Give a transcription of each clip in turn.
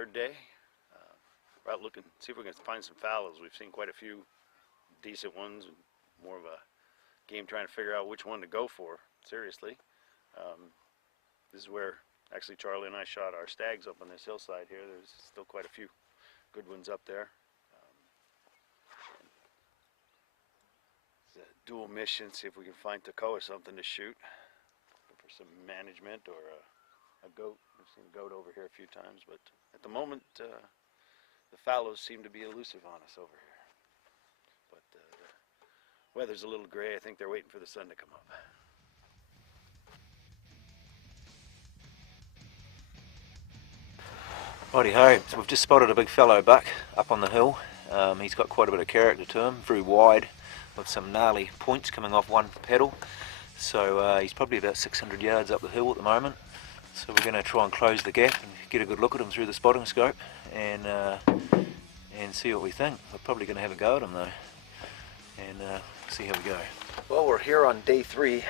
third day. We're out looking, see if we can find some fallows. We've seen quite a few decent ones, and more of a game trying to figure out which one to go for, seriously. This is where actually Charlie and I shot our stags up on this hillside here. There's still quite a few good ones up there. It's a dual mission, see if we can find Toccoa something to shoot for some management or a goat. We've seen a goat over here a few times, but at the moment the fallows seem to be elusive on us over here. But the weather's a little gray. I think they're waiting for the sun to come up. Righty ho, so we've just spotted a big fallow buck up on the hill. He's got quite a bit of character to him, very wide, with some gnarly points coming off one pedal. So he's probably about 600 yards up the hill at the moment. So we're going to try and close the gap and get a good look at him through the spotting scope and see what we think. We're probably going to have a go at him though, and see how we go. Well, we're here on day 3.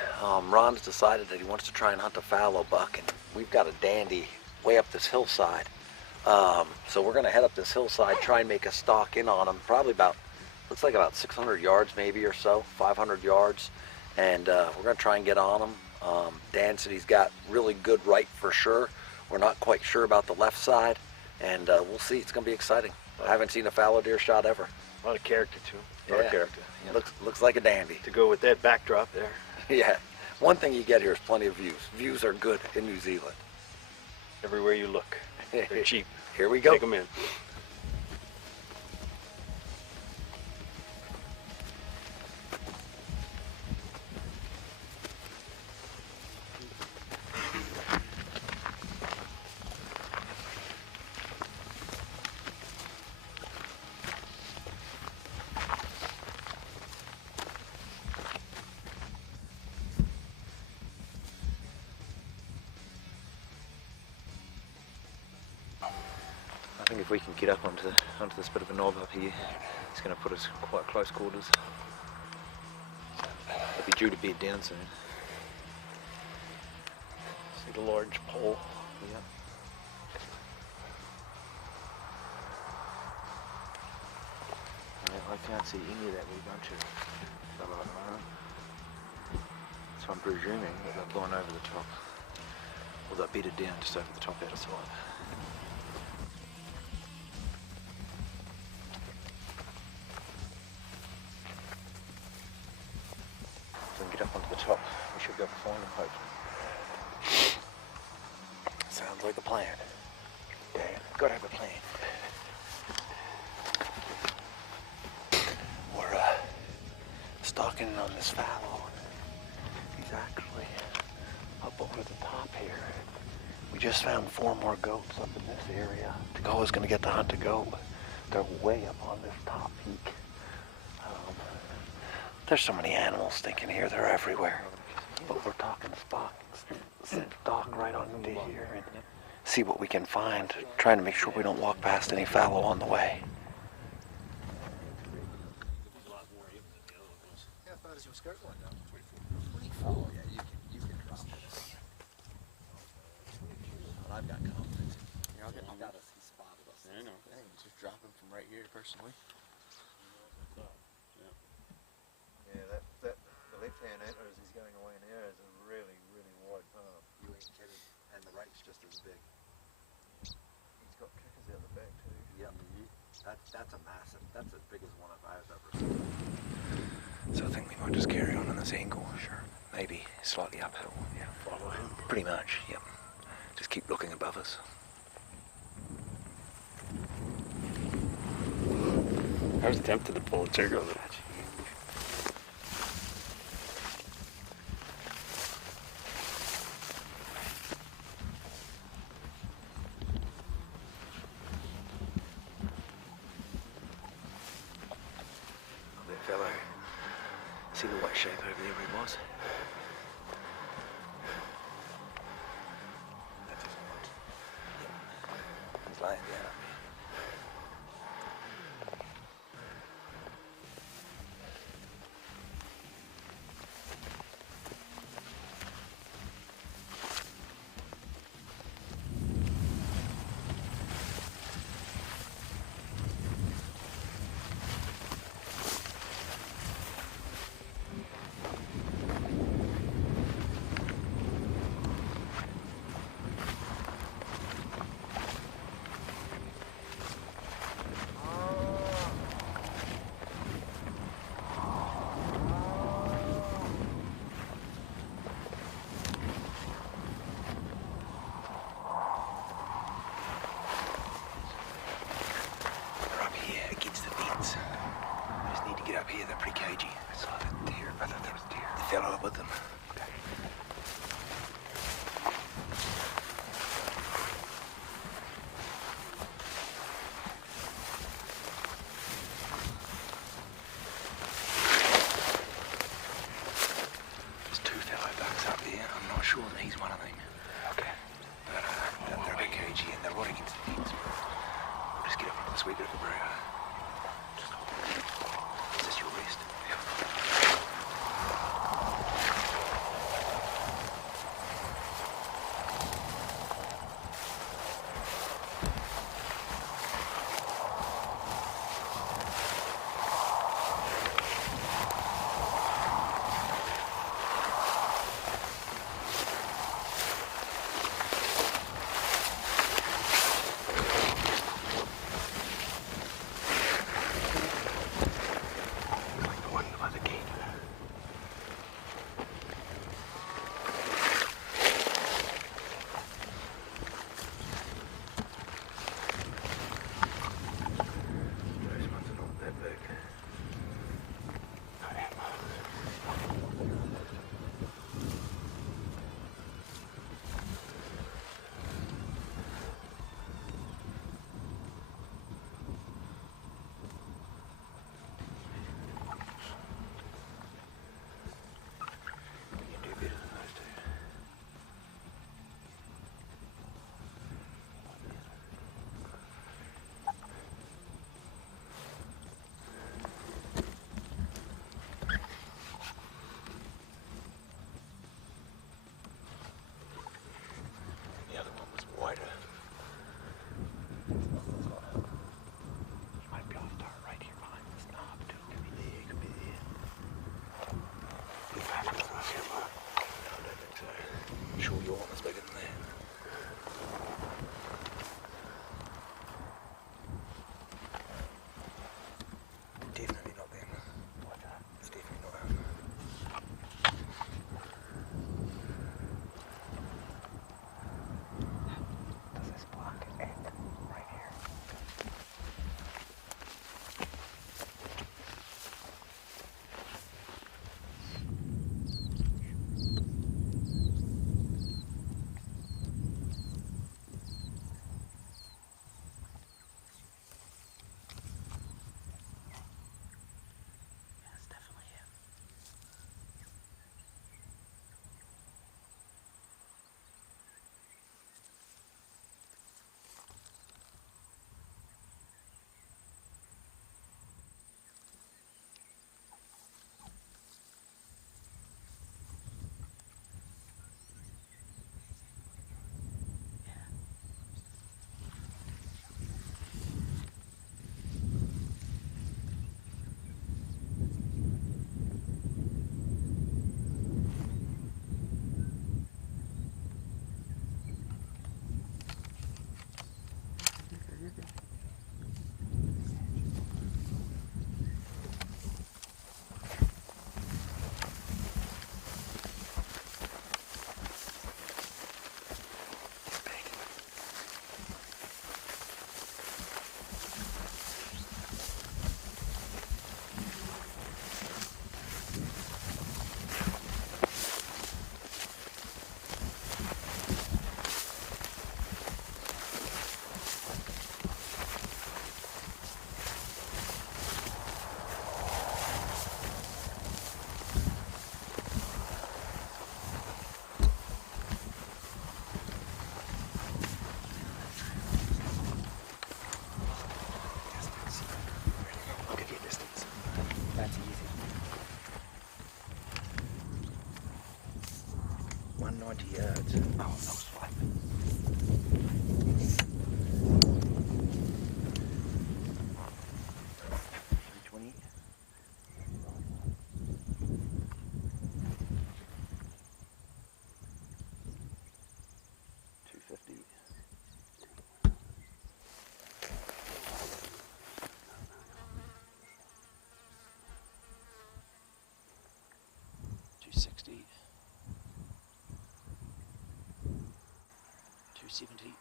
Ron's decided that he wants to try and hunt a fallow buck, and we've got a dandy way up this hillside. So we're going to head up this hillside, try and make a stalk in on him, probably about, looks like about 600 yards maybe or so, 500 yards, and we're going to try and get on him. Dan said he's got really good right for sure. We're not quite sure about the left side, and we'll see. It's going to be exciting. I haven't seen a fallow deer shot ever. A lot of character to him. A lot of character. Yeah. Looks like a dandy. To go with that backdrop there. Yeah. One thing you get here is plenty of views. Views are good in New Zealand. Everywhere you look. They're cheap. Here we go. Take them in. I think if we can get up onto this bit of a knob up here, it's going to put us quite close quarters. It'll be due to bed down soon. See the large pole. Yeah. I can't see any of that wee bunch of fellow at the moment. So I'm presuming that they've gone over the top. Or they're bedded down just over the top out of sight. Get up onto the top, we should be able to find them hopefully. Sounds like a plan. Yeah, gotta have a plan. We're stalking on this fallow. He's actually up over the top here. We just found 4 more goats up in this area. Toccoa's gonna get to hunt a goat. They're way up on this top peak. There's so many animals stinking here, they're everywhere. But we're talking stalk right on into here and see what we can find, trying to make sure we don't walk past any fallow on the way. How far does your skirt line go? 24. Yeah, you can drop it. But I've got confidence. I've got us, he spotted us. I know. Dang, just dropping from right here personally. Yeah, the left-hand antler as he's going away in the air is a really, really wide palm. You ain't kidding. And the right's just as big. He's got kickers out the back too. Yep. That's a massive, that's as big as one I've ever seen. So I think we might just carry on this angle, sure. Maybe slightly uphill, yeah. Follow him. Pretty much, yep. Just keep looking above us. I was tempted to pull the trigger on it. Fellow, see the white shape over there where he was? That's his one. Yep. He's lying down up here. up with them. Okay. There's two fallow bucks up there. I'm not sure that he's one of them. Okay. But they're a bit cagey and they're right against the fence. We'll just get up into this wee bit of a brew. Is this your rest? That's easy. 190 yards. Oh, that was fine. 320. $260. $270.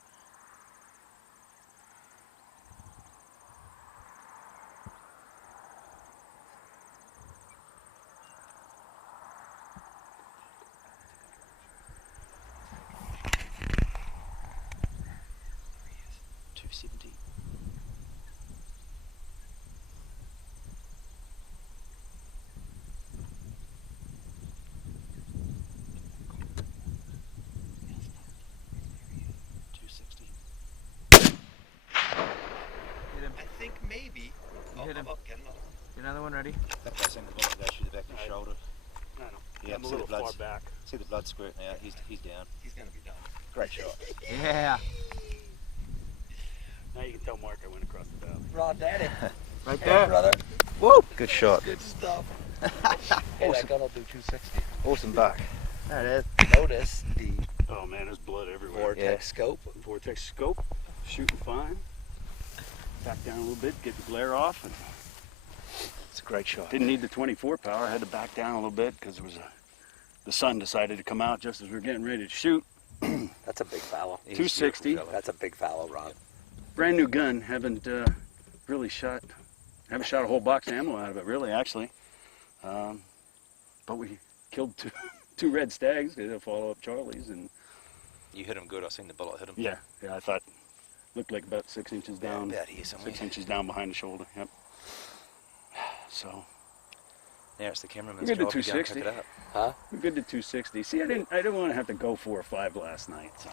already? That's why I seen the bullet go through the back of his shoulder. I know. Yeah, I'm a see the little far blood's- back. See the blood squirting out. He's down. He's gonna be done. Great shot. Yeah. Now you can tell Mark I went across the valley. Rod Daddy. Right Hey, there. brother. Woo! Good shot. Good stuff. Hey, that gun will do 260. Awesome buck. There it is. Notice the Oh man, there's blood everywhere. vortex Yeah. scope. Vortex scope, shooting fine. Back down a little bit, get the glare off, and It's a great shot. didn't need the 24 power. I had to back down a little bit because the sun decided to come out just as we were getting ready to shoot. That's a big fallow. He's a 260. beautiful fella. That's a big fallow, Rod. Brand new gun. Haven't really shot a whole box of ammo out of it, really, actually. But we killed two red stags. They did follow up Charlie's, and You hit him good. I seen the bullet hit him. yeah, I thought looked like about 6 inches down. About here somewhere. 6 inches down behind the shoulder. Yep. So Now it's the cameraman's We're good job to to go and pick 260. it up. Huh? we're good to 260. See, I didn't want to have to go 4 or 5 last night. So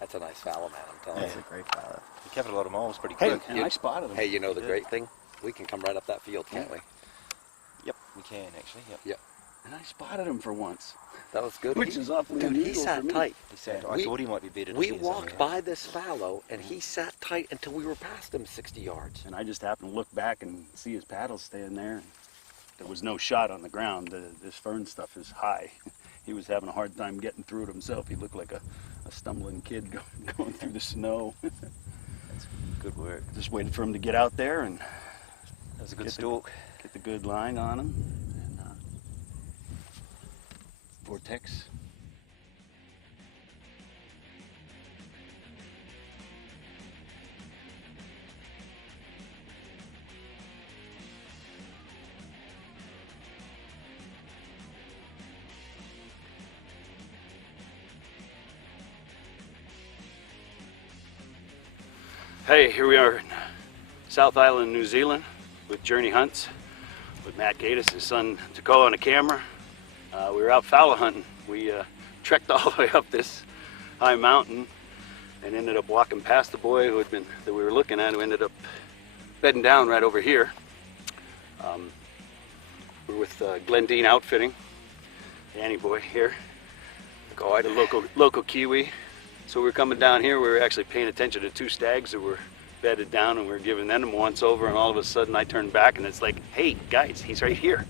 That's a nice fallow, man, I'm telling That's you. a great fella. He covered a lot of miles pretty hey, quick. and I spotted him. Hey, you know the Yeah. great thing? We can come right up that field, can't we? Yep, we can actually. Yep. And I spotted him for once, That was good. which is awfully Dude, he unusual for sat me. tight. He said, We- I thought he might be better. We walked by this fallow, and he sat tight until we were past him 60 yards. And I just happened to look back and see his paddle staying there. There was no shot on the ground. This fern stuff is high. He was having a hard time getting through it himself. He looked like a stumbling kid going through the snow. Good work. Just waited for him to get out there and That was a good Get the- stalk. get the good line on him. And, vortex. Hey, here we are in South Island, New Zealand with Journey Hunts with Matt Gatus, his son Takoa on a camera. We were out fallow hunting. We trekked all the way up this high mountain and ended up walking past the boy that we were looking at, who ended up bedding down right over here. We're with Glendine Outfitting, Danny boy here, the local Kiwi. So we were coming down here, we were actually paying attention to 2 stags that were bedded down, and we were giving them once over, and all of a sudden I turned back and it's like, hey guys, he's right here.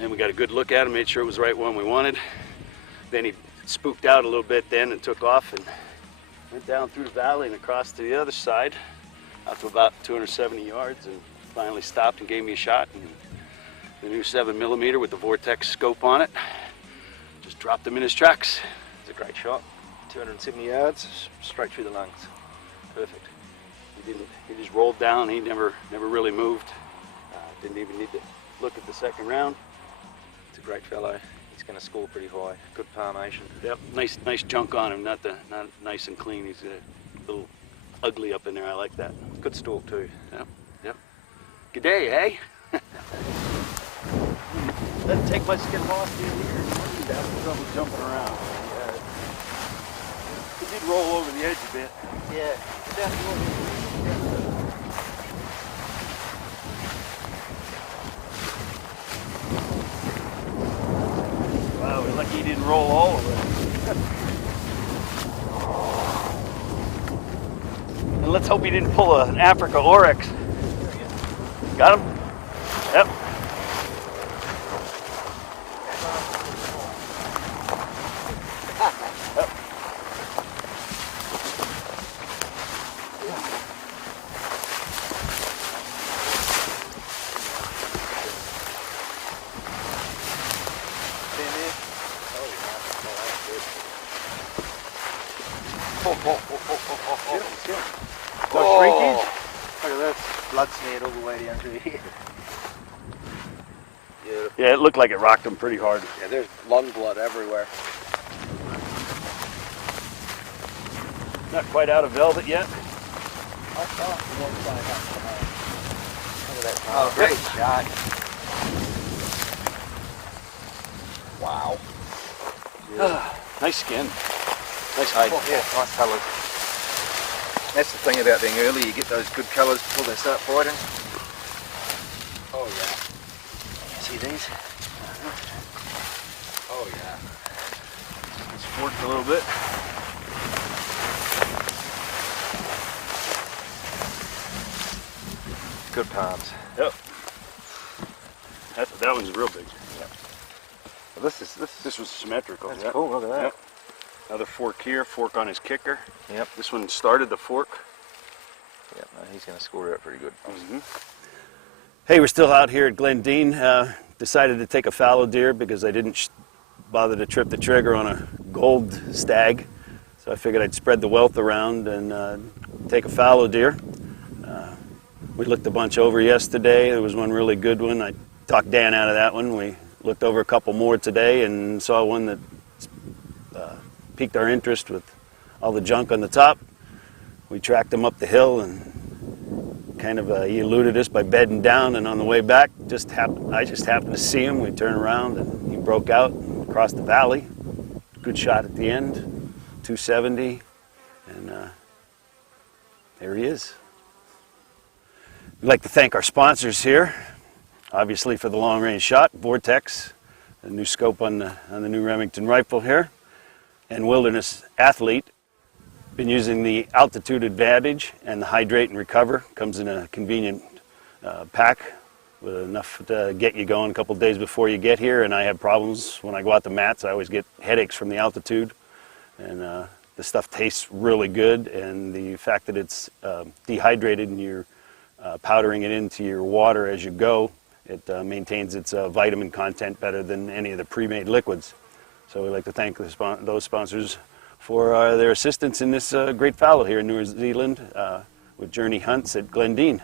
And we got a good look at him, made sure it was the right one we wanted. Then he spooked out a little bit then and took off and went down through the valley and across to the other side, out to about 270 yards, and finally stopped and gave me a shot. And the new 7mm with the vortex scope on it, just dropped him in his tracks. It's a great shot. 270 yards, straight through the lungs. Perfect. He just rolled down. He never really moved. Didn't even need to look at the second round. It's a great fellow. He's going to score pretty high. Good palmation. Yep, nice junk on him. Not nice and clean. He's a little ugly up in there. I like that. Good stalk too. Yep. Good day, hey? Doesn't take much to get lost in here. He's having trouble jumping around. He did roll over the edge a bit. Yeah. Wow, we're lucky he didn't roll all of it. And let's hope he didn't pull an Africa Oryx. Got him? Yep. No shrinkage? Look at this. Blood smeared all the way down through here. Yeah, it looked like it rocked him pretty hard. Yeah, there's lung blood everywhere. Not quite out of velvet yet. Oh, great shot. Wow. Nice skin. Nice hide. Yeah, nice colours. That's the thing about being early, you get those good colours before they start biting. Oh yeah. these. Oh yeah. It's forked a little bit. Good palms. Yep. That one's real big. Well, This was symmetrical. That's Yep. cool. Look at that. Yep. Another fork here, fork on his kicker. Yep. This one started the fork. Yep. No, he's going to score it pretty good. Hey, we're still out here at Glendine. Decided to take a fallow deer because I didn't bother to trip the trigger on a gold stag. So I figured I'd spread the wealth around and take a fallow deer. We looked a bunch over yesterday. There was one really good one. I talked Dan out of that one. We looked over a couple more today and saw one that piqued our interest with all the junk on the top. We tracked him up the hill and kind of he eluded us by bedding down, and on the way back I just happened to see him. We turned around and he broke out and crossed the valley. Good shot at the end, 270, and there he is. We'd like to thank our sponsors here, obviously for the long range shot, Vortex, the new scope on the new Remington rifle here, and Wilderness Athlete. Been using the altitude advantage and the hydrate and recover. Comes in a convenient pack with enough to get you going a couple days before you get here. And I have problems when I go out to mats. I always get headaches from the altitude, and the stuff tastes really good. And the fact that it's dehydrated and you're powdering it into your water as you go, it maintains its vitamin content better than any of the pre-made liquids. So we'd like to thank those sponsors for their assistance in this great fallow here in New Zealand with Journey Hunts at Glendine.